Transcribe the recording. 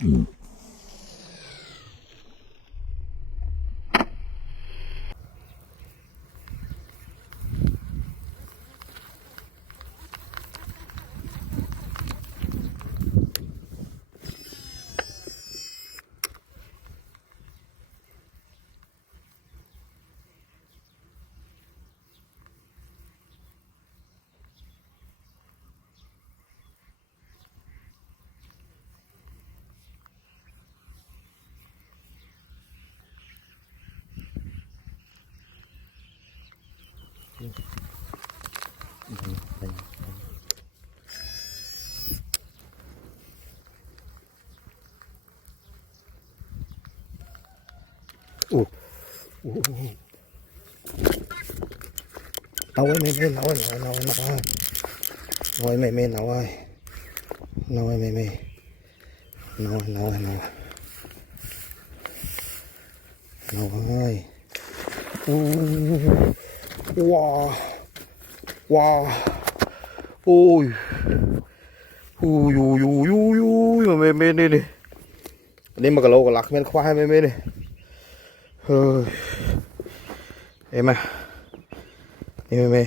Nấu ơi mê nấu ơi nấu ơi mê nấu ơi nấu ơi mê nấu ơi wow wow ôi ui ui ui ui ui mê đi đi đi mà cái lô cái lạc men khoai mê đi em à đi mê